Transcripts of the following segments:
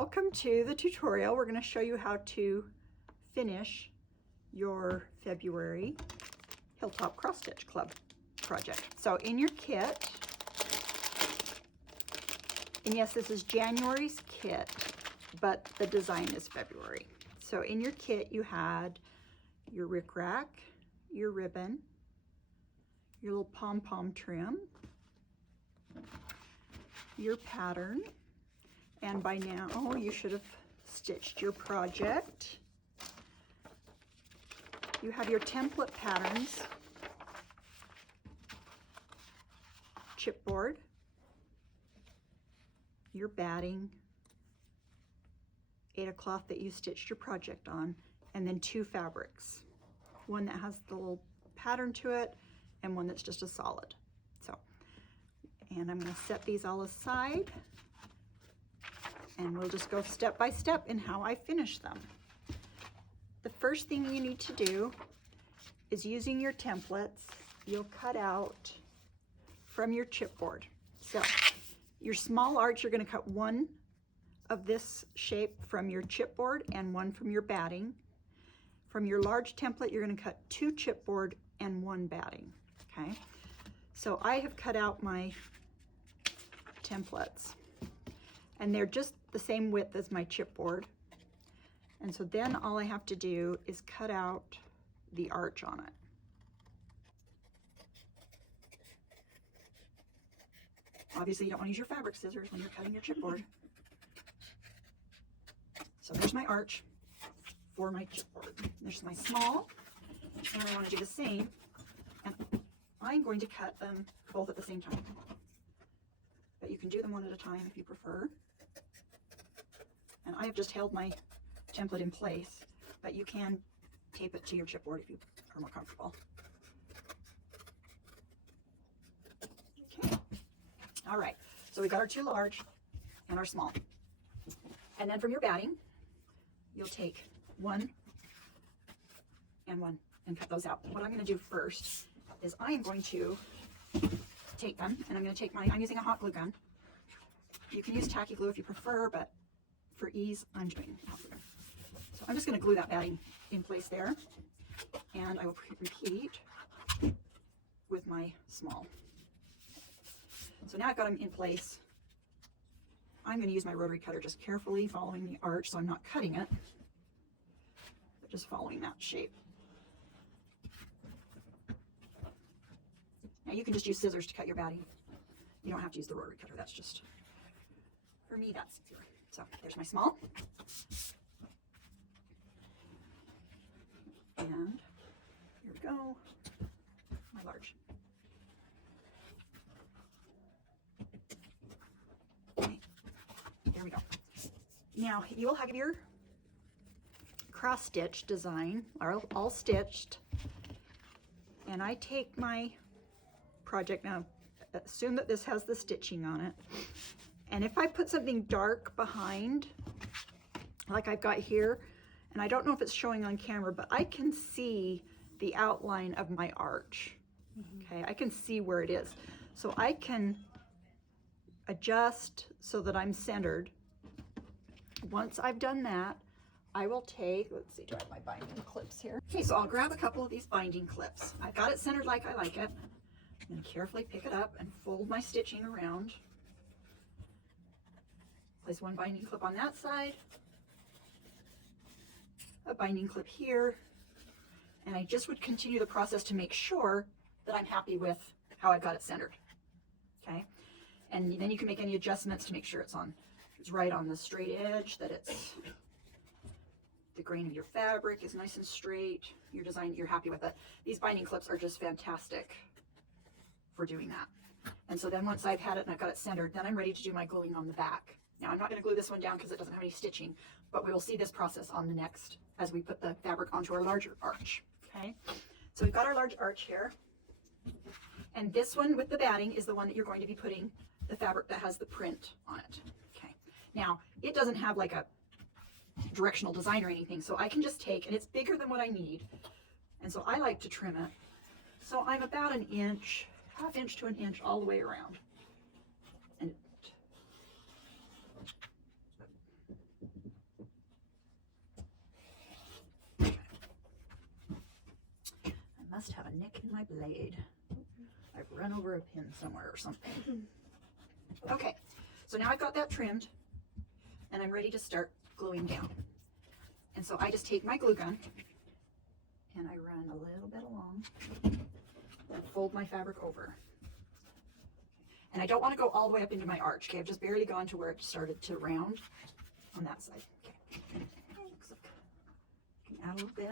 Welcome to the tutorial. We're going to show you how to finish your February Hilltop Cross Stitch Club project. So in your kit, and yes, this is January's kit, but the design is February. So in your kit, you had your rickrack, your ribbon, your little pom-pom trim, your pattern, and by now you should have stitched your project. You have your template patterns, chipboard, your batting, Aida cloth that you stitched your project on, and then two fabrics. One that has the little pattern to it and one that's just a solid. And I'm going to set these all aside and we'll just go step by step in how I finish them. The first thing you need to do is, using your templates, you'll cut out from your chipboard. So your small arch, you're going to cut one of this shape from your chipboard and one from your batting. From your large template, you're going to cut two chipboard and one batting. Okay, so I have cut out my templates and they're just the same width as my chipboard, and so then all I have to do is cut out the arch on it. Obviously you don't want to use your fabric scissors when you're cutting your chipboard. So there's my arch for my chipboard. There's my small, and I want to do the same, and I'm going to cut them both at the same time. But you can do them one at a time if you prefer. And I have just held my template in place, but you can tape it to your chipboard if you are more comfortable. Okay. All right, so we got our two large and our small. And then from your batting, you'll take one and one and cut those out. What I'm going to do first is I am going to take them, and I'm going to take I'm using a hot glue gun. You can use tacky glue if you prefer, but for ease, I'm doing hot glue gun. So I'm just going to glue that batting in place there, and I will repeat with my small. So now I've got them in place. I'm going to use my rotary cutter, just carefully following the arch, so I'm not cutting it, but just following that shape. Now you can just use scissors to cut your batting. You don't have to use the rotary cutter. That's just, for me, that's easier. So there's my small. And here we go, my large. Okay, there we go. Now you will have your cross stitch design all stitched. And I take my project, now assume that this has the stitching on it, and if I put something dark behind, like I've got here, and I don't know if it's showing on camera, but I can see the outline of my arch. Okay, I can see where it is, so I can adjust so that I'm centered. Once I've done that, I will take, let's see, do I have my binding clips here? Okay, so I'll grab a couple of these binding clips. I've got it centered like I like it. I'm going to carefully pick it up and fold my stitching around. Place one binding clip on that side, a binding clip here, and I just would continue the process to make sure that I'm happy with how I've got it centered. Okay, and then you can make any adjustments to make sure it's right on the straight edge, that the grain of your fabric is nice and straight, your design, you're happy with it. These binding clips are just fantastic for doing that. And so then once I've had it and I've got it centered, then I'm ready to do my gluing on the back. Now I'm not going to glue this one down because it doesn't have any stitching, but we will see this process on the next, as we put the fabric onto our larger arch. Okay, so we've got our large arch here, and this one with the batting is the one that you're going to be putting the fabric that has the print on it. Okay, now it doesn't have like a directional design or anything, so I can just take, and it's bigger than what I need, and so I like to trim it. So I'm about an inch, half inch to an inch all the way around. And must have a nick in my blade. I've run over a pin somewhere or something. Okay, so now I've got that trimmed and I'm ready to start gluing down. And so I just take my glue gun and I run a little bit along and fold my fabric over. And I don't want to go all the way up into my arch. Okay, I've just barely gone to where it started to round on that side. Okay, you can add a little bit.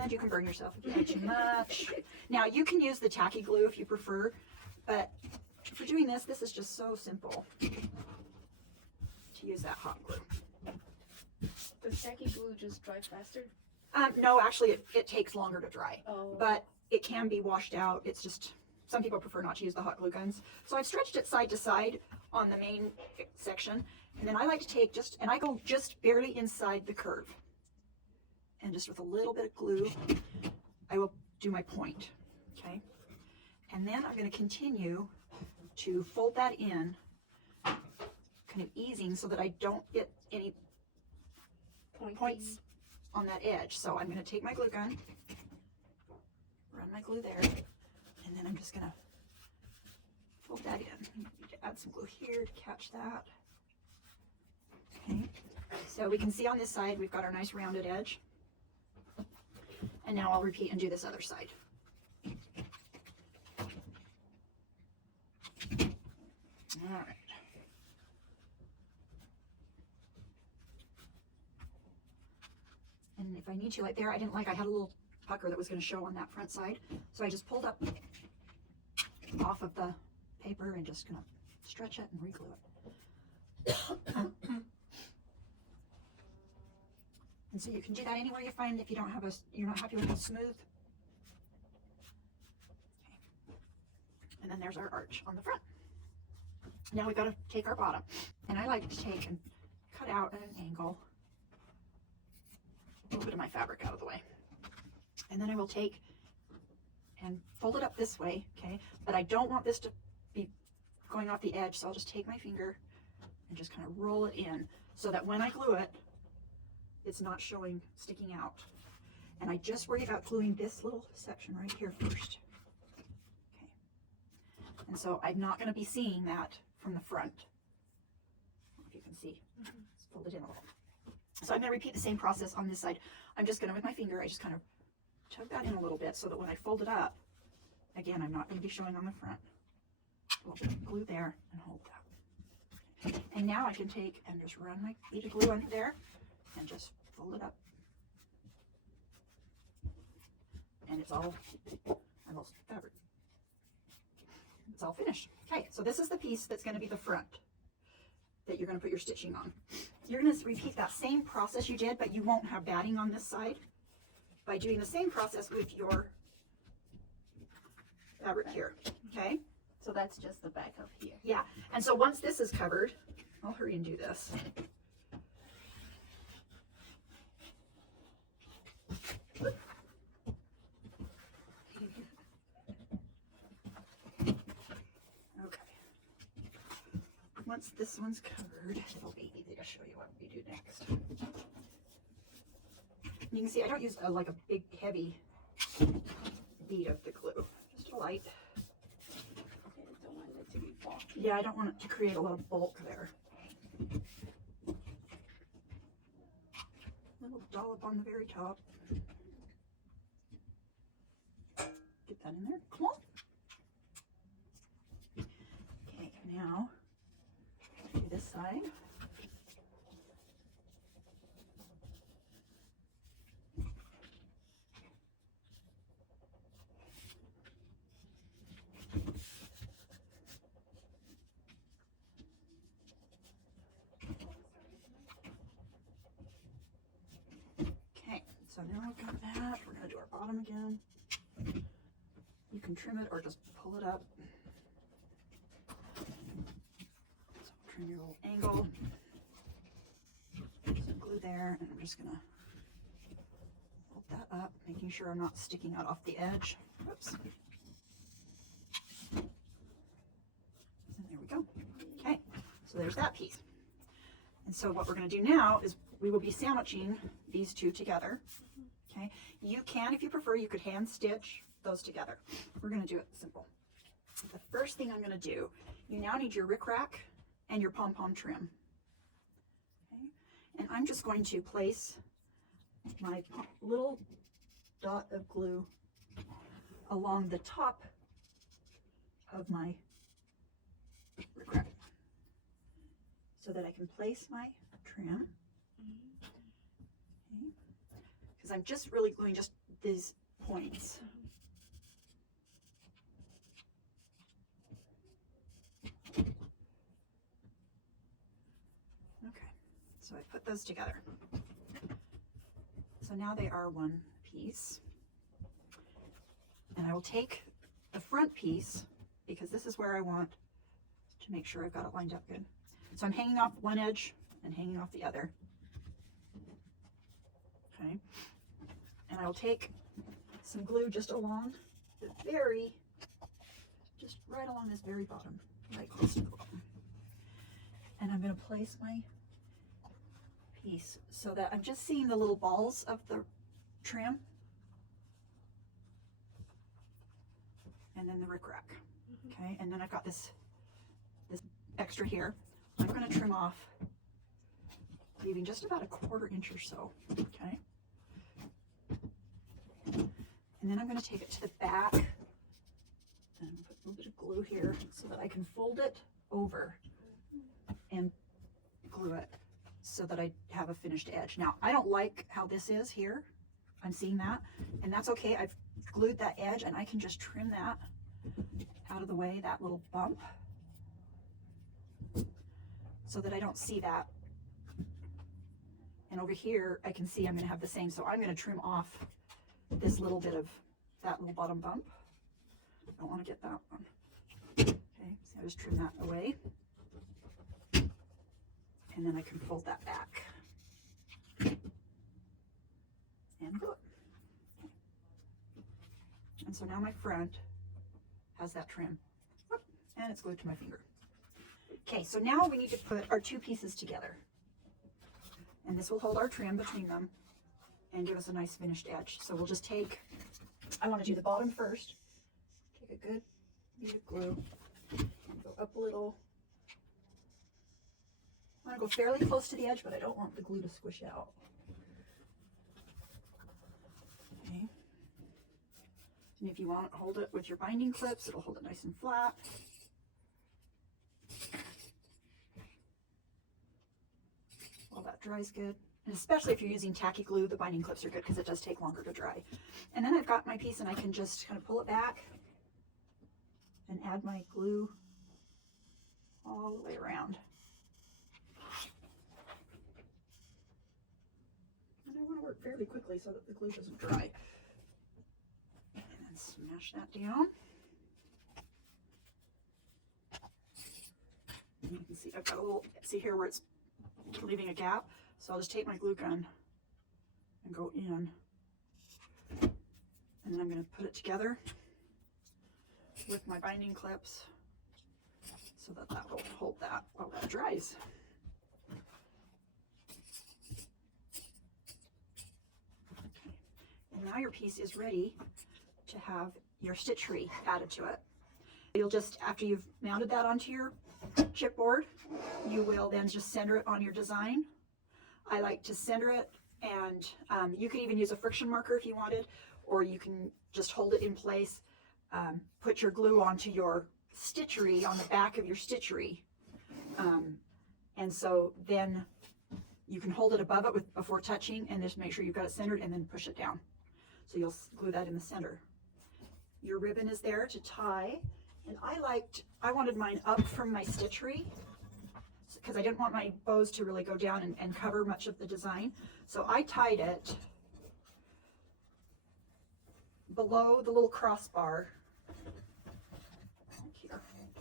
And you can burn yourself if you add too much. Now you can use the tacky glue if you prefer, but for doing this, this is just so simple to use that hot glue. Does tacky glue just dry faster? No, actually it takes longer to dry, Oh. but it can be washed out. It's just, some people prefer not to use the hot glue guns. So I've stretched it side to side on the main section, and then I like to take and I go just barely inside the curve. And just with a little bit of glue, I will do my point, okay? And then I'm going to continue to fold that in, kind of easing so that I don't get any points on that edge. So I'm going to take my glue gun, run my glue there, and then I'm just going to fold that in. I need to add some glue here to catch that. Okay, so we can see on this side we've got our nice rounded edge. And now I'll repeat and do this other side. All right. And if I need to, like there, I had a little pucker that was going to show on that front side. So I just pulled up off of the paper and just going to stretch it and re-glue it. And so you can do that anywhere you find if you're not happy with it smooth. Okay. And then there's our arch on the front. Now we've got to take our bottom. And I like to take and cut out at an angle a little bit of my fabric out of the way. And then I will take and fold it up this way, okay? But I don't want this to be going off the edge, so I'll just take my finger and just kind of roll it in so that when I glue it, it's not sticking out. And I just worry about gluing this little section right here first. Okay. And so I'm not going to be seeing that from the front. I don't know if you can see. Let's fold it in a little. So I'm going to repeat the same process on this side. I'm just going to, with my finger, I just kind of tug that in a little bit so that when I fold it up, again, I'm not going to be showing on the front. A little bit of glue there and hold that. And now I can take and just run my bead of glue under there and just fold it up. And it's all fabric. It's all finished. Okay, so this is the piece that's going to be the front that you're going to put your stitching on. You're going to repeat that same process you did, but you won't have batting on this side by doing the same process with your fabric here, okay? So that's just the back of here. Yeah, and so once this is covered, I'll hurry and do this. Okay. Once this one's covered, it'll be easy to show you what we do next. You can see I don't use like a big heavy bead of the glue, just a light. Okay, I don't want it to be bulky. Yeah, I don't want it to create a lot of bulk there. Little dollop on the very top. Get that in there. Come on. Okay, now do this side. Okay, so now I've got that. We're going to do our bottom again. You can trim it or just pull it up. So trim your little angle. Some glue there, and I'm just going to hold that up, making sure I'm not sticking out off the edge. Oops. And there we go. Okay, so there's that piece. And so what we're going to do now is we will be sandwiching these two together. Okay, Okay, you can, if you prefer, you could hand stitch those together. We're going to do it simple. The first thing I'm going to do, you now need your rickrack and your pom-pom trim. Okay, and I'm just going to place my little dot of glue along the top of my rickrack so that I can place my trim. Okay, because I'm just really gluing just these points. Okay, so I put those together. So now they are one piece. And I will take the front piece, because this is where I want to make sure I've got it lined up good. So I'm hanging off one edge and hanging off the other. Okay. And I will take some glue just along the just right along this very bottom, right close to the bottom. And I'm going to place my piece so that I'm just seeing the little balls of the trim. And then the rickrack. Okay, and then I've got this extra here. I'm going to trim off, leaving just about a 1/4 inch or so. Okay, and then I'm going to take it to the back and put a little bit of glue here so that I can fold it over and glue it so that I have a finished edge. Now, I don't like how this is here. I'm seeing that, and that's okay. I've glued that edge, and I can just trim that out of the way, that little bump, so that I don't see that. And over here, I can see I'm going to have the same, so I'm going to trim off this little bit of that little bottom bump. I don't want to get that one. Okay, so I just trim that away, and then I can fold that back and glue it. And so now my front has that trim, and it's glued to my finger. Okay, so now we need to put our two pieces together, and this will hold our trim between them and give us a nice finished edge. So we'll just take, I want to do the bottom first. Take a good bead of glue and go up a little. I want to go fairly close to the edge, but I don't want the glue to squish out. Okay. And if you want to hold it with your binding clips, it'll hold it nice and flat. While that dries good. And especially if you're using tacky glue, the binding clips are good because it does take longer to dry. And then I've got my piece, and I can just kind of pull it back and add my glue all the way around. And I want to work fairly quickly so that the glue doesn't dry. And then smash that down. And you can see I've got a little, see here where it's leaving a gap. So I'll just take my glue gun and go in. And then I'm going to put it together with my binding clips so that that will hold that while that dries. And now your piece is ready to have your stitchery added to it. You'll just, after you've mounted that onto your chipboard, you will then just center it on your design. I like to center it, and you could even use a friction marker if you wanted, or you can just hold it in place, put your glue onto your stitchery on the back of your stitchery. And so then you can hold it above it before touching, and just make sure you've got it centered, and then push it down. So you'll glue that in the center. Your ribbon is there to tie, and I wanted mine up from my stitchery because I didn't want my bows to really go down and cover much of the design. So I tied it below the little crossbar here.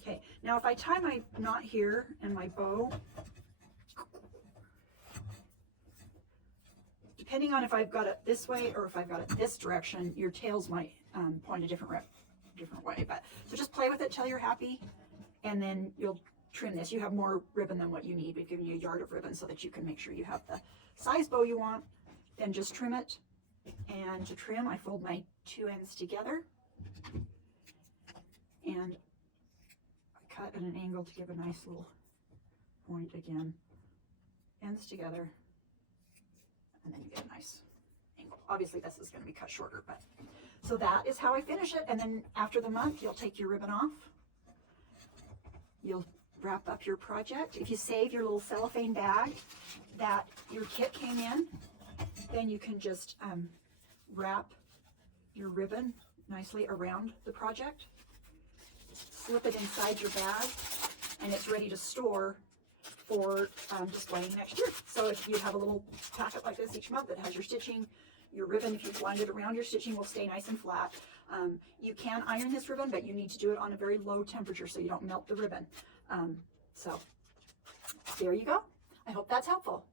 Okay, now if I tie my knot here and my bow, depending on if I've got it this way or if I've got it this direction, your tails might point a different way. But so just play with it till you're happy, and then you'll trim this. You have more ribbon than what you need. We've given you a yard of ribbon so that you can make sure you have the size bow you want. Then just trim it And to trim, I fold my two ends together and I cut at an angle to give a nice little point again. Ends together, and then you get a nice angle. Obviously this is going to be cut shorter, but so that is how I finish it. And then after the month, you'll take your ribbon off. You'll wrap up your project. If you save your little cellophane bag that your kit came in, then you can just wrap your ribbon nicely around the project, slip it inside your bag, and it's ready to store for displaying next year. So if you have a little packet like this each month that has your stitching, your ribbon, if you've lined it around your stitching, will stay nice and flat. You can iron this ribbon, but you need to do it on a very low temperature so you don't melt the ribbon. So there you go. I hope that's helpful.